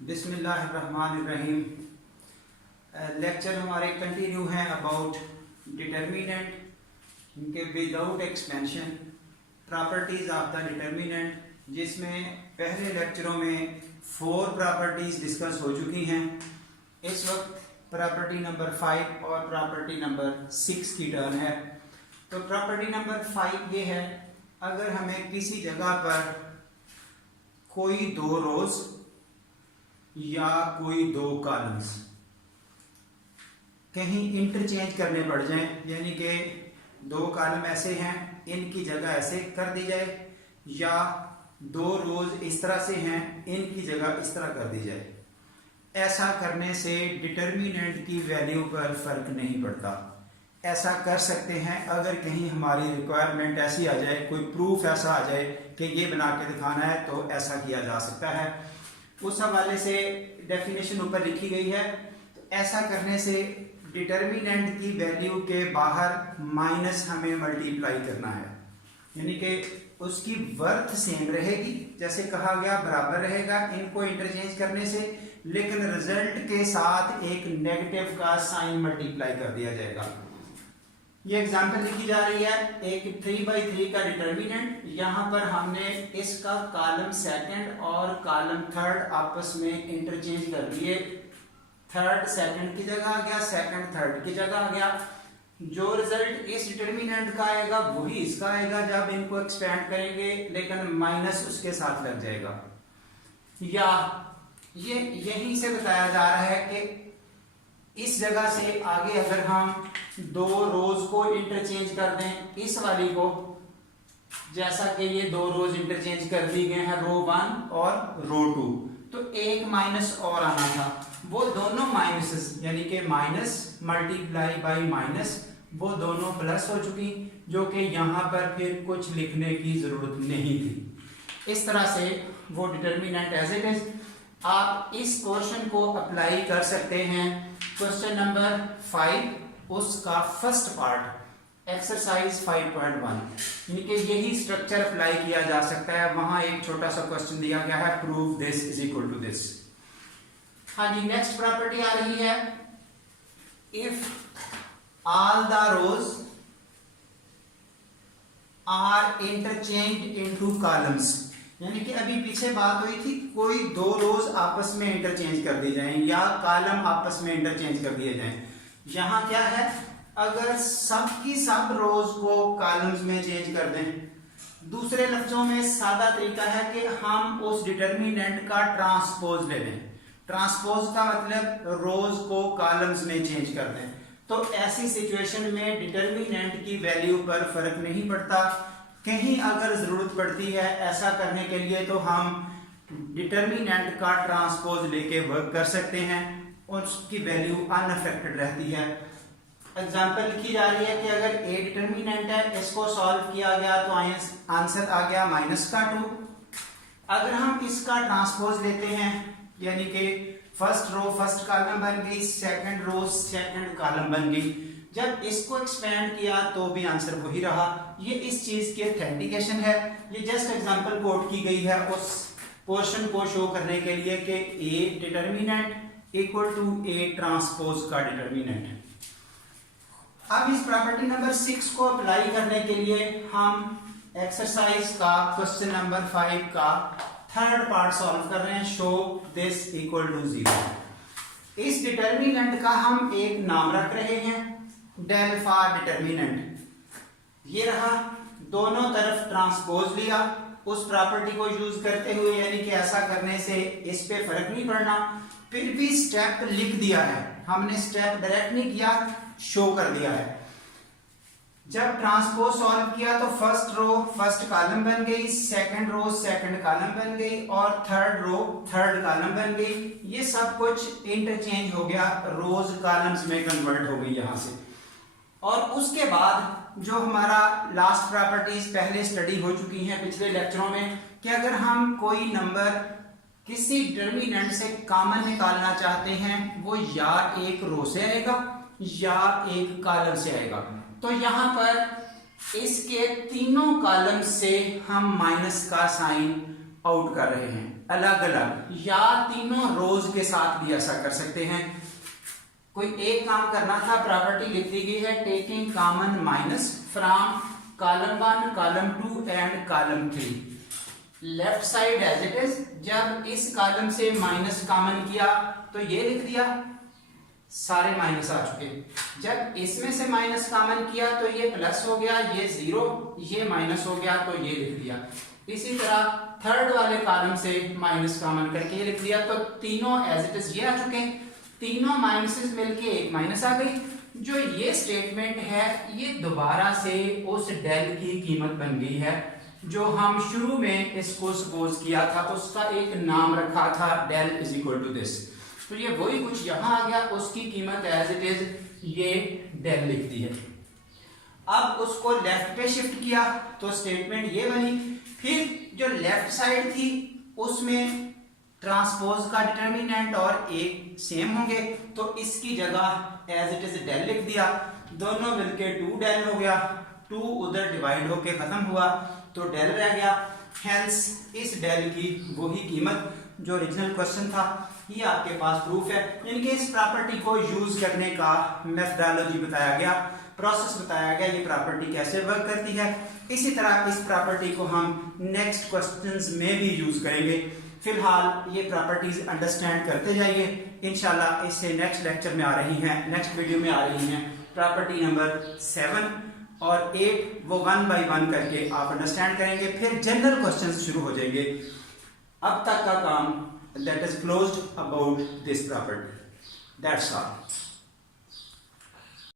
बिस्मिल्लाहिर्रहमानिर्रहीम। लेक्चर हमारे कंटिन्यू हैं अबाउट डिटर्मिनेंट, इनके without expansion, properties of the determinant, जिसमें पहले लेक्चरों में 4 प्रॉपर्टीज डिस्कस हो चुकी हैं। इस वक्त प्रॉपर्टी नंबर 5 और प्रॉपर्टी नंबर 6 की टर्न है। तो प्रॉपर्टी नंबर 5 ये है, अगर हमें किसी जगह पर कोई 2 रोज या कोई 2 कॉलम्स कहीं इंटरचेंज करने पड़ जाएं, यानी कि 2 कॉलम ऐसे हैं, इनकी जगह ऐसे कर दी जाए, या 2 रोज इस तरह से हैं, इनकी जगह इस तरह कर दी जाए। ऐसा करने से डिटर्मिनेंट की वैल्यू पर फर्क नहीं पड़ता। ऐसा कर सकते हैं अगर कहीं हमारी रिक्वायरमेंट ऐसी आ जाए, कोई प्रूफ ऐसा आ जाए कि ये बना के दिखाना है, तो ऐसा किया जा सकता है। उस हवाले से डेफिनेशन ऊपर लिखी गई है। तो ऐसा करने से डिटर्मिनेंट की वैल्यू के बाहर माइनस हमें मल्टीप्लाई करना है, यानी कि उसकी वर्थ सेम रहेगी, जैसे कहा गया बराबर रहेगा इनको इंटरचेंज करने से, लेकिन रिजल्ट के साथ एक नेगेटिव का साइन मल्टीप्लाई कर दिया जाएगा। ये एग्जांपल लिखी जा रही है, एक 3/3 का डिटर्मिनेंट, यहां पर हमने इसका कॉलम सेकंड और कॉलम थर्ड आपस में इंटरचेंज कर दिए। थर्ड सेकंड की जगह आ गया, सेकंड थर्ड की जगह आ गया। जो रिजल्ट इस डिटर्मिनेंट का आएगा वही इसका आएगा जब इनको एक्सपेंड करेंगे, लेकिन माइनस उसके साथ लग जाएगा। या ये यहीं से बताया जा रहा है कि इस जगह से आगे अगर हम 2 रोज को इंटरचेंज कर दें, इस वाली को, जैसा कि ये 2 रोज इंटरचेंज कर दी गए हैं, रो 1 और रो 2, तो एक माइनस और आना था। वो दोनों माइनस, यानी कि माइनस मल्टीप्लाई बाई माइनस, वो दोनों प्लस हो चुकी, जो कि यहां पर फिर कुछ लिखने की जरूरत नहीं थी। इस तरह से वो डिटर्मिनेंट एज इट इज आप इस क्वेश्चन को अप्लाई कर सकते हैं। क्वेश्चन नंबर 5, उसका फर्स्ट पार्ट, एक्सरसाइज 5.1, यानी कि यही स्ट्रक्चर अप्लाई किया जा सकता है। वहां एक छोटा सा क्वेश्चन दिया गया है, prove this is equal to this. हाँ जी, नेक्स्ट प्रॉपर्टी आ रही है, if all the rows are interchanged into columns, यानी कि अभी पीछे बात हुई थी कोई 2 रोज आपस में इंटरचेंज कर दी जाएं या कॉलम आपस में इंटरचेंज कर दिए जाएं। यहां क्या है, अगर सब की सब रोज को कॉलम्स में चेंज कर दें, दूसरे लफ्जों में सादा तरीका है कि हम उस डिटर्मिनेंट का ट्रांसपोज ले लें। ट्रांसपोज का मतलब रोज को कॉलम्स में चेंज कर दें। तो ऐसी सिचुएशन में डिटर्मिनेंट की वैल्यू पर फर्क नहीं पड़ता। कहीं अगर जरूरत पड़ती है ऐसा करने के लिए, तो हम डिटर्मिनेंट का ट्रांसपोज लेके वर्क कर सकते हैं, उसकी वैल्यू अनअफेक्टेड रहती है। एग्जांपल लिखी जा रही है कि अगर ए डिटर्मिनेंट है, इसको सॉल्व किया गया तो आंसर आ गया -2। अगर हम इसका ट्रांसपोज लेते हैं, यानी कि फर्स्ट रो फर्स्ट कॉलम बन गई, सेकंड रो सेकंड कॉलम बन गई, जब इसको एक्सपेंड किया तो भी आंसर वही रहा। ये इस चीज की ऑथेंटिकेशन है। ये जस्ट एग्जांपल कोट की गई है उस पोर्शन को शो करने के लिए कि A determinant equal to A transpose का डिटर्मिनेंट है। अब इस प्रॉपर्टी नंबर 6 को अप्लाई करने के लिए हम एक्सरसाइज का क्वेश्चन नंबर 5 का थर्ड पार्ट सॉल्व कर रहे हैं, शो दिस इक्वल टू 0। इस डिटर्मिनेंट का हम एक नाम रख रहे हैं, डेल फॉर डिटर्मिनेंट। ये रहा, दोनों तरफ ट्रांसपोज लिया उस प्रॉपर्टी को यूज करते हुए, यानी कि ऐसा करने से इस पे फर्क नहीं पड़ना। फिर भी स्टेप लिख दिया है हमने, स्टेप डायरेक्ट नहीं किया, शो कर दिया है। जब ट्रांसपोज सॉल्व किया तो फर्स्ट रो फर्स्ट कॉलम बन गई, सेकंड रो सेकंड कॉलम बन गई, और थर्ड रो थर्ड कॉलम बन गई। ये सब कुछ इंटरचेंज हो गया, रोज कॉलम्स में कन्वर्ट हो गई यहां से। और उसके बाद जो हमारा लास्ट प्रॉपर्टीज पहले स्टडी हो चुकी हैं पिछले लेक्चरों में, कि अगर हम कोई नंबर किसी डिटर्मिनेंट से कॉमन निकालना चाहते हैं, वो या एक रो से आएगा या एक कॉलम से आएगा। तो यहां पर इसके तीनों कॉलम से हम माइनस का साइन आउट कर रहे हैं। अलग अलग या तीनों रोज के साथ भी ऐसा कर सकते हैं। कोई एक काम करना था, प्रॉपर्टी लिख दी गई है taking common minus from column 1, column 2 and column 3, left side as it is. जब इस कॉलम से माइनस कॉमन किया तो ये लिख दिया, सारे माइनस आ चुके। जब इसमें से माइनस कॉमन किया तो ये प्लस हो गया, ये 0, ये माइनस हो गया तो ये लिख दिया। इसी तरह थर्ड वाले कॉलम से माइनस कॉमन करके ये लिख दिया, तो तीनों एज इट इज ये आ चुके। तीनों माइनसेस मिलके एक माइनस आ गई। जो ये स्टेटमेंट है ये दोबारा से उस डेल की कीमत बन गई है जो हम शुरू में इसको सपोज किया था, उसका एक नाम रखा था del is equal to this. तो ये वही कुछ यहां आ गया, उसकी कीमत एज इट इज ये डेल लिख दी है। अब उसको लेफ्ट पे शिफ्ट किया तो स्टेटमेंट ये बनी। फिर जो लेफ्ट साइड थी उसमें ट्रांसपोज का डिटर्मिनेंट और एक सेम होंगे, तो इसकी जगह एज इट इज डेल लिख दिया। दोनों मिलके 2 डेल हो गया, 2 उधर डिवाइड होके खत्म हुआ तो डेल रह गया। हेंस इस डेल की वही कीमत जो ओरिजिनल क्वेश्चन था, ये आपके पास प्रूफ है। यानी कि इस प्रॉपर्टी को यूज करने का मेथडोलॉजी बताया गया, प्रोसेस बताया गया, ये प्रॉपर्टी कैसे वर्क करती है। इसी तरह इस प्रॉपर्टी को हम नेक्स्ट क्वेश्चंस में भी यूज करेंगे। फिलहाल ये प्रॉपर्टीज अंडरस्टैंड करते जाइए। इंशाल्लाह इससे नेक्स्ट लेक्चर में आ रही हैं, नेक्स्ट वीडियो में आ रही हैं प्रॉपर्टी नंबर 7 और 8, वो 1 बाय 1 करके आप अंडरस्टैंड करेंगे। फिर जनरल क्वेश्चंस शुरू हो जाएंगे। अब तक का काम that is closed about this property. That's all.